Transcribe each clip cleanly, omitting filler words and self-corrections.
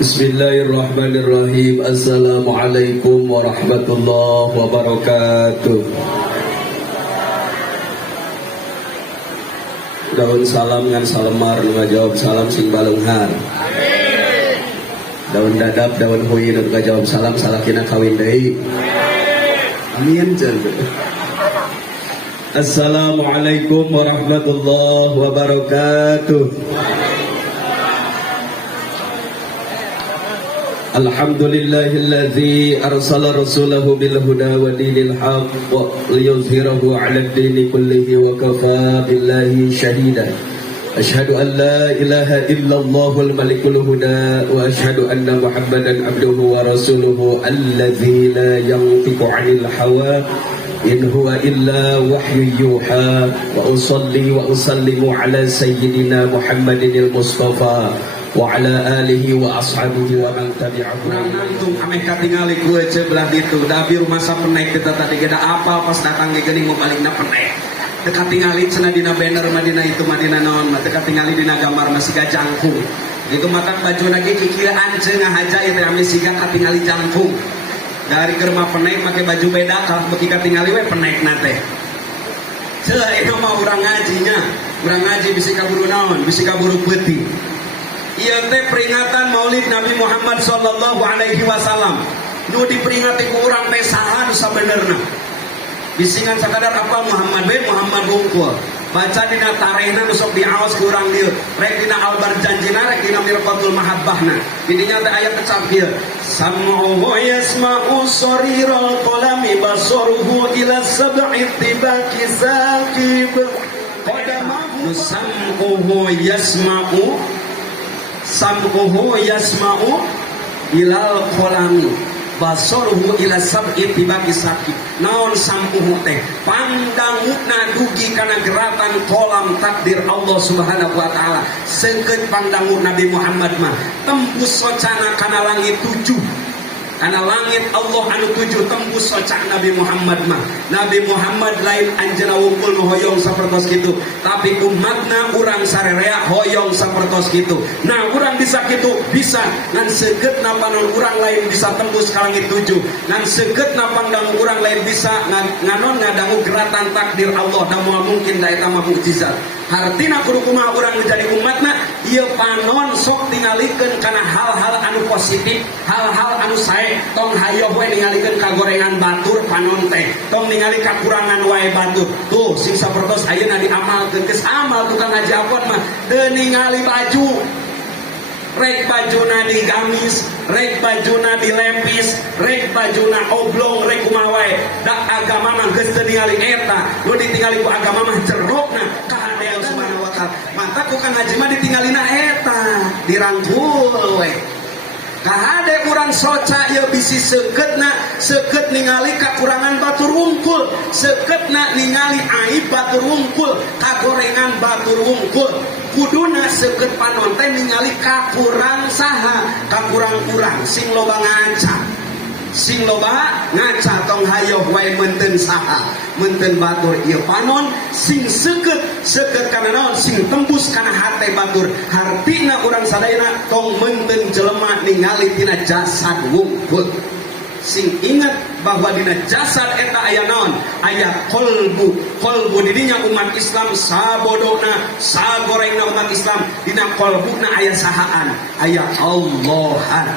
Bismillahirrahmanirrahim. Assalamualaikum warahmatullahi wabarakatuh. Daun salam ngan salemar ngajawab salam sing baleunghar. Daun dadap daun huy nu ngajawab salam salakina kawin deui. Amin cenah. Assalamualaikum warahmatullahi wabarakatuh. Alhamdulillahilladzi arsala rasulahu bil huda wa dinil haqq liyuzhirahu 'alad dini kullihi wa kafaa billahi shahida. Asyhadu an la ilaha illallahul malikul huda wa asyhadu anna Muhammadan abduhu wa rasuluhu alladzi la yantiqu 'anil hawa in huwa illa wahyu yuha. Wa usalli wa usallimu ala sayyidina Muhammadinil Mustafa wa ala alihi wa ashabihi wa man tabi'ahu. Nangtung ameh katingali gue cebelah ditu dabi rumah sapenek kita tadi geda apa pas datang ge geuning mau balikna penek dekat tingali cenah dina banner Madinah itu Madinah naon mah dekat tingali dina gambar masih jangkung itu makan baju lagi kikilaan cenah haja itu ame siga katingali jangkung dari germa penek pakai baju beda kalau beki katingali we penek nate celah itu mah urang ngaji bisi kaburu naon bisi kaburu peuting. Ieu teh peringatan Maulid Nabi Muhammad sallallahu alaihi wasallam. Nu diperingati ku urang teh saha nu sabenerna. Bisingan sakadar apa Muhammad we Muhammad bungkul. Baca dina tarehna nu sok diaos ku urang dieu. Rek dina albar janjina rek dina mirqatul mahabbahna. Didinya teh aya kecap kieu. Sam'u wa yasma'u sariral qalami basaruhu ila sab'i tibaki saqib. Qadamahu sam'u yasma'u sam'uhu yasma'u ilal qalami basaruhu ila sab'i tibaki sakit. Naon sam'uhu teh pandangutna dugi kana geratan kolam takdir Allah Subhanahu wa taala. Seukeut pandangut Nabi Muhammad mah tembus socana kana langit 7. Karena langit Allah anu 7 tembus socak Nabi Muhammad mah. Nabi Muhammad lain anjeuna wungkul nu hoyong sapertos kitu, tapi umatna urang sarerea hoyong sapertos kitu. Nah, urang bisa kitu bisa ngan seukeutna panon urang lain bisa tembus ka langit 7. Ngan seukeutna pangdangu urang lain bisa nganon ngadangu geratan takdir Allah da moal mungkin da eta mah mukjizat. Hartina kudu kumaha urang menjadi umatna ieu panon sok tingalikeun kana hal-hal anu positif, hal-hal anu sae. Tong hayo we ningalikeun kagorengan batur panon teh. Tong ningali kakurangan wae batur. Tuh sing sapertos ayeuna diamalkeun geus amal tukang ngaji apot mah teu ningali baju. Rek bajuna digamis, rek bajuna dilepis, rek bajuna oblong, rek kumaha wae. Da agama mah geus teu ningali eta. Nu ditingali ku agama mah jerokna kahandean Subhanahu wa taala. Manta ku kang ngaji mah ditinggalina eta, dirangkul we. Kahade urang soca ieu bisi seukeutna seukeut ningali kakurangan batur wungkul, seukeutna ningali aib batur wungkul, kagorengan batur wungkul. Kuduna seukeut panon teh ningali kakurang saha, kakurang-kurang sing loba ngaca. Sing loba ngaca tong hayoh wae meuteun saha, meuteun batur ieu panon sing seukeut kana naon sing tembus kana hate batur. Hartina urang sadayana tong meuteun jelema ningali tina jasad wungkul. Sing ingat bahwa dina jasad eta aya naon? Aya qalbu. Qalbu didinya umat Islam sabodona, sagorengna umat Islam dina qalbuna aya sahaan? Aya Allahan.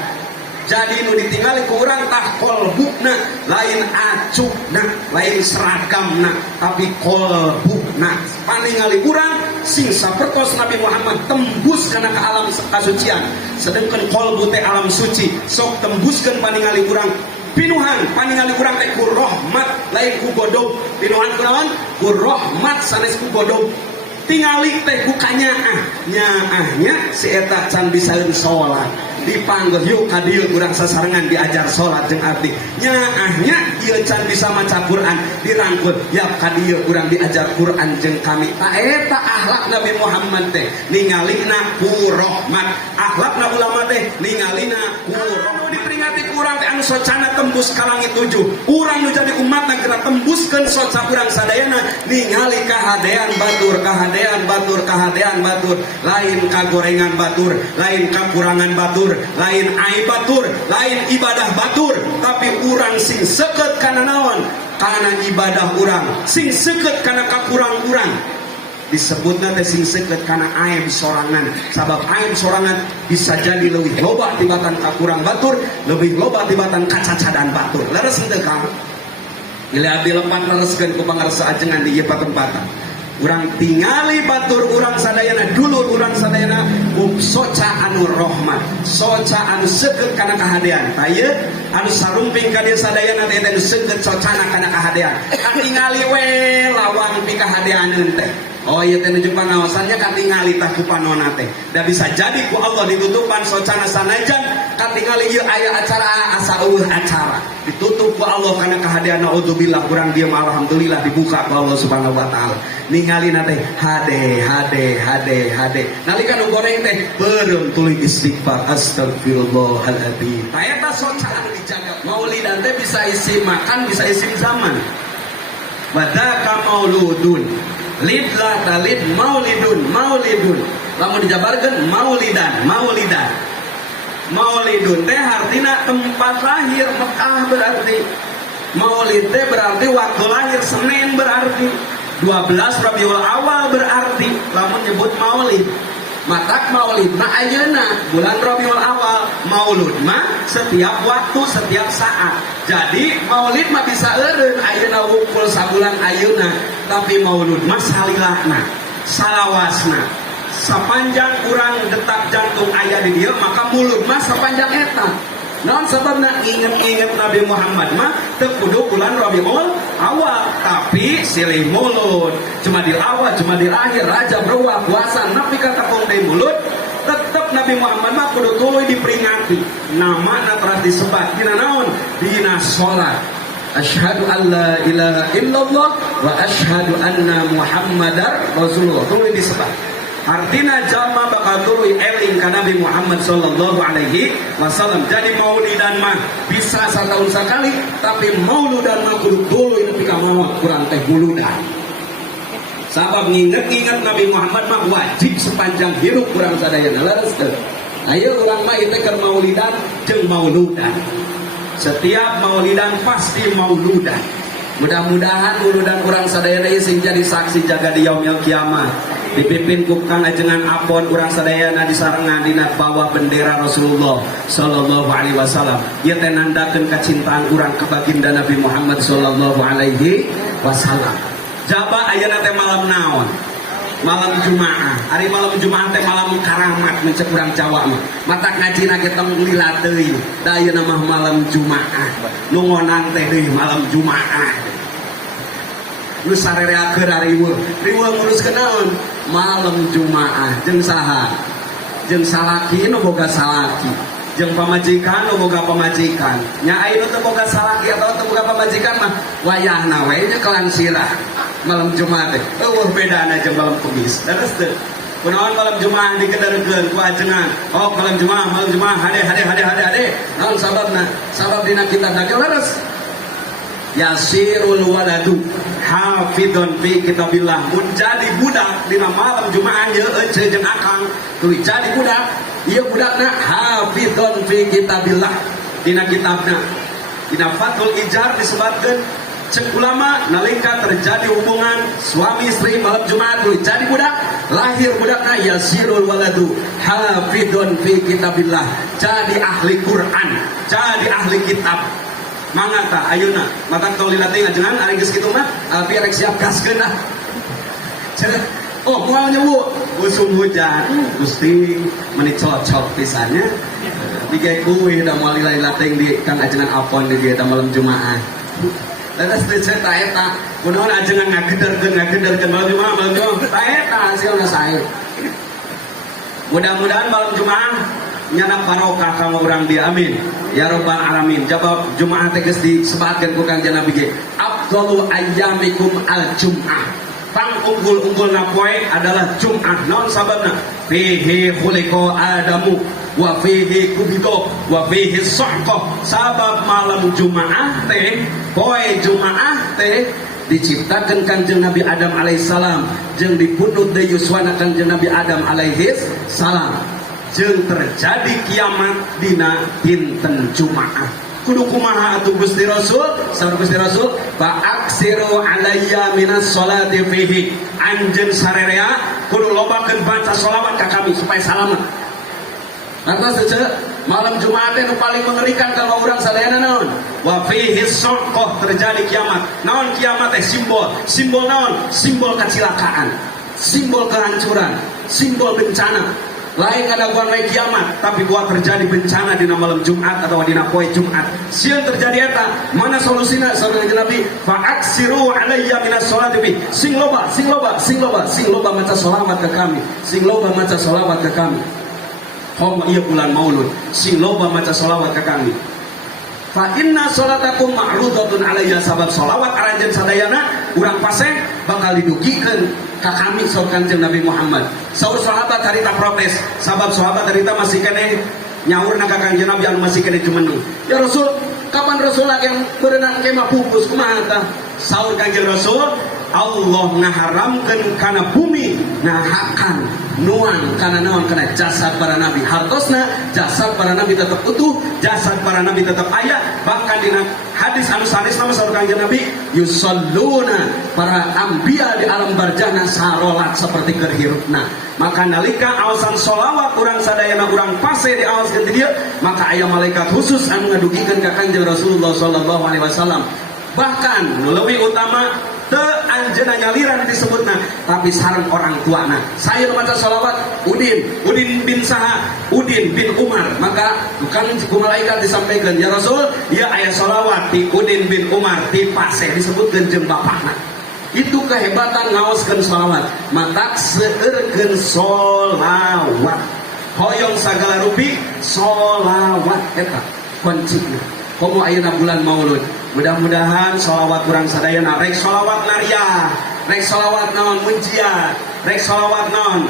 Jadi nu ditinggali ku urang tah qalbuna lain acukna, lain seragamna, tapi qalbuna paningali urang sing sapertos Nabi Muhammad tembus kana ka alam kasucian. Sedengkeun qalbu teh alam suci, sok tembuskeun paningali urang pinuhan paningali urang teh ku rahmat lain ku godog. Pinuhan kunaon? Ku rahmat sanes ku godog. Tingali teh ku nyaahnya si eta can bisaeun salat. Dipanggil yuk ka dieu urang sasarengan diajar salat jeung abdi. Nyaahnya ieu can bisa maca Quran dirangkul. Ya ka dieu urang diajar Quran jeung kami. Ta eta akhlak Nabi Muhammad teh ningalina ku rahmat. Akhlakna ulama teh ningalina ku rahmat. Diperingati ku urang teh anu socana tembus ka langit 7. Urang nu jadi umat geura tembuskeun soca urang sadayana ningali kahadean batur, lain kagorengan batur, lain kakurangan batur, lain aib batur, lain ibadah batur, tapi urang sing seukeut kana naon? Kana ibadah urang, sing seukeut kana kakurang urang. Disebutna teh sing seukeut kana aib sorangan. Sabab aib sorangan bisa jadi leuwih loba tibatan kakurang batur, leuwih loba tibatan kacacadan batur. Leres henteu Kang? Gila abdi lepat lereskeun ku pangarsa ajengan di ieu patempatan. Urang tingali batur urang sadayana, dulur urang sadayana soca anu rahmat, soca anu seukeut kana kahadean. Tah anu sarumping ka dieu sadayana teh anu seukeut socana kana kahadean. Tingali we lawang pi kahadeaneun teh. Oh iya teh nuju pangaosannya katingali tah ku panonna teh. Da bisa jadi ku Allah ditutupan socana sanajan katingali ieu aya acara asa eueuh acara. Ditutup ku Allah kana kahadean naudzubillah urang dieu alhamdulillah dibuka ku Allah Subhanahu wa taala. Ningalina teh hade. Nalika nu goreng teh beureum tuluy istighfar astagfirullahaladzim. Tah eta soca anu dijaga. Maulidan teh bisa isi makan, bisa isi zaman. Wadaka mauludun. Lidlah talid maulidun. Lamun dijabarkeun maulidun teh artina tempat lahir Mekah berarti. Maulid teh berarti waktu lahir Senin berarti. 12 Rabiul Awal berarti lamun nyebut maulid. Matak maulid mah ayeuna bulan Rabiul Awal, maulud mah setiap waktu, setiap saat. Jadi maulid mah bisa eureun ayeuna wungkul sabulan ayeuna, tapi maulud mah salilahna, salawasna. Sapanjang urang detak jantung aya di dieu maka mulud mah sapanjang eta. Naon sababna inget-inget Nabi Muhammad mah teu kudu bulan Rabiul Awal, tapi silih mulud. Cuma di awal, cuma di akhir, raja berwah puasa nepi ka takung deui mulud, tetep Nabi Muhammad mah kudu tuluy diperingati. Namana teras disebat dina naon? Dina salat. Asyhadu an la ilaha illallah wa asyhadu anna Muhammadar Rasulullah. Tuluy disebat. Artina jalma bakal tuluy eling ka Nabi Muhammad sallallahu alaihi wasallam. Jadi maulidan mah bisa satahun sakali, tapi mauludan mah kudu tuluy nepi ka maot kurang teh muludan. Sabab nginget-nginget Nabi Muhammad mah wajib sepanjang hidup kurang sadayana. Leres teu? Ayo urang mah ieu keur maulidan jeung mauludan. Setiap maulidan pasti mauludan. Mudah-mudahan muludan urang sadayana ieu sing jadi saksi jaga di yaumil kiamat. Dipimpin ku Kang Ajengan Apon urang sadayana disarengan dina bawah bendera Rasulullah sallallahu alaihi wasallam. Ieu teh nandakeun kacintaan urang ka baginda Nabi Muhammad sallallahu alaihi wasallam. Jaba ayeuna teh malam naon? Malam Jumaah. Ari malam Jumaah teh malam karamat mencek urang Jawa mah. Matak ngajina ge tong lila teuing. Da ayeuna mah malam Jumaah. Nu ngonang teh deui malam Jumaah. Nu sarereakeun riweuh nguruskeun naon? Malam Jumaah jeung saha? Jeung salaki nu boga salaki, jeung pamajikan nu boga pamajikan. Nya aya nu teu boga salaki atau teu boga pamajikan mah wayahna we nya kelan sirah. Malam Jumaah teh eueuh bedana jeung malam Kamis. Leres teu? Kunaon malam Jumaah dikederkeun ku ajengan? Oh, malam Jumaah hade. Naon sababna? Sabab dina kitab teh leres. Yasirul waladu hafidun fi kitabillah. Mun jadi budak dina malam Jumaah ieu ece jeung akang tuluy jadi budak. Ieu budakna hafidun fi kitabillah. Dina kitabna dina Fathul Ijar disebutkeun cek ulama nalika terjadi hubungan suami istri malam Jumaah tuluy jadi budak, lahir budakna yasirul waladu hafidun fi kitabillah. Jadi ahli Quran, jadi ahli kitab. Mangata ayeuna matak tong lila teh ajengan ari geus kitu mah alpi rek siap gaskeun dah. Oh moal nyewu musim hujan Gusti meuni cocok pisannya. Digawe kuih da moal lila teh di Kang Ajengan Apon di dieu malam Jumaah. Leres teh cerita eta kunaon ajengan ngagederkeun malam Jumaah ta eta hasilna sae. Mudah-mudahan malam Jumaah nyana barokah ka urang dia amin ya rabbal alamin. Jabab Jumaah teh geus disebatkeun ku Kangjeng Nabi ge afdalu ayyamikum al jum'ah. Pang unggul-unggulna poe adalah Jumaah. Naon sababna? Fihi khuliqa Adamu wa fihi kubito wa fihi sa'qah. Sabab malam Jumaah teh poe Jumaah teh diciptakan Kanjeng Nabi Adam alaihissalam jeung dipundhut deui yuswana Kanjeng Nabi Adam alaihissalam jeung terjadi kiamat dina dinten Jumaah. Kudu kumaha atuh Gusti Rasul, saur Gusti Rasul, fa aksiru alayya minas sholati fihi. Anjeun sarerea kudu lobakeun baca sholawat ka kami supaya selamat. Karena sejak malam Jumat itu paling mengerikan kalau orang sadayana naon? Wa fihi saqah, terjadi kiamat. Naon kiamat teh simbol. Simbol naon? Simbol kecelakaan. Simbol kehancuran, simbol bencana. Lain ada buat naik kiamat, tapi buat terjadi bencana di malam Jumat atau di poe Jumat. Siang terjadi eta, mana solusinya? Saudara Nabi, fa aksiru alayya minas sholati bi. Sing loba maca sholawat ke kami. Sing loba maca sholawat ke kami. Hom iya bulan Maulud, sing loba maca sholawat ke kami. Fa inna sholatakum ma'rudatun alayya, sabab sholawat aranjeun sadayana urang paseh bakal didugikeun ka kami saur Kanjeng Nabi Muhammad. Saur sahabat harita protes, sabab sahabat harita masih kene nyaurna ka Kanjeng Nabi anu masih kene jumeneng. Ya Rasul, kapan Rasul lagi yang berenang kemah pupus kumaha tah? Saur Kanjeng Rasul, Allah ngaharamkeun kana bumi nahakan nuang kana naon kana jasad para nabi. Hartosna jasad para nabi tetap utuh, jasad para nabi tetap aya. Bahkan dina hadis anu sanes nama saur Kanjeng Nabi, yusalluna, para anbiya di alam barjana sarolat seperti kerhirupna. Maka nalika awasan sholawat urang sadayana urang pase di awas ganti dia, maka aya malaikat khusus anu ngadugikeun ka Kanjeng Rasulullah sallallahu alaihi wasallam. Bahkan lebih utama teu anjeunna nyaliran disebutna, tapi sareng orang tuana. Saya baca sholawat Udin bin saha? Udin bin Umar. Maka bukan ku malaikat disampaikan, ya Rasul, ya aya sholawat di Udin bin Umar di pase disebutkeun jeung bapakna. Itu kehebatan ngaoskeun sholawat. Matak seueurkeun sholawat. Hoyong sagala rupi sholawat eta kuncina. Komo ayeuna bulan Maulud. Mudah-mudahan sholawat kurang sadayana, rek sholawat nariah, rek sholawat naon mujiat, rek sholawat naon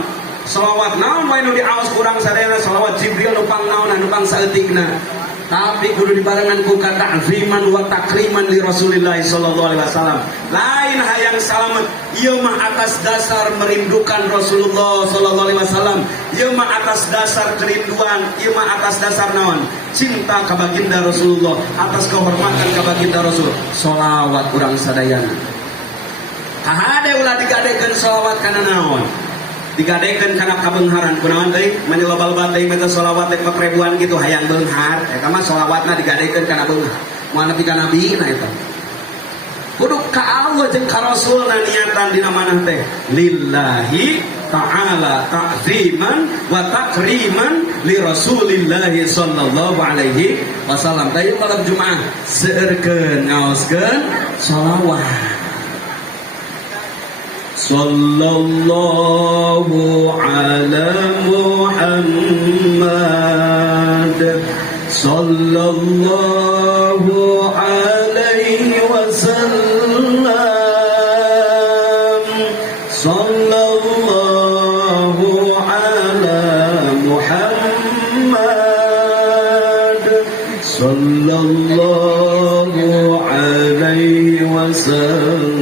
wae nu diaos kurang sadayana, sholawat Jibril nupang naon nupang saeutikna. Tapi kudu dibarengan ku ta'ziman wa takriman li Rasulillah sallallahu alaihi wasallam. Lain hayang salamet, ieu mah atas dasar merindukan Rasulullah sallallahu alaihi wasallam. Ieu mah atas dasar kerinduan, ieu mah atas dasar naon? Cinta ka baginda Rasulullah, atas kehormatan ka baginda Rasul. Sholawat urang sadayana. Hade ulah digadekeun sholawat kana naon? Digadekeun kana kabeungharan kunaon teh menyeloba-loba teh maca sholawat teh ribuan gitu hayang beunghar eta mah sholawatna digadekeun kana beunghar moal nepi ka nabi na eta kudu ka Allah jeung ka Rasulna niatan dina manah teh lillahi ta'ala ta'ziman wa takriman li Rasulillah sallallahu alaihi wasallam. Tayeu malam Jumaah seueurkeun ngaoskeun sholawat. Sallallahu ala Muhammad sallallahu alaihi wasallam sallallahu ala Muhammad sallallahu alaihi wasallam.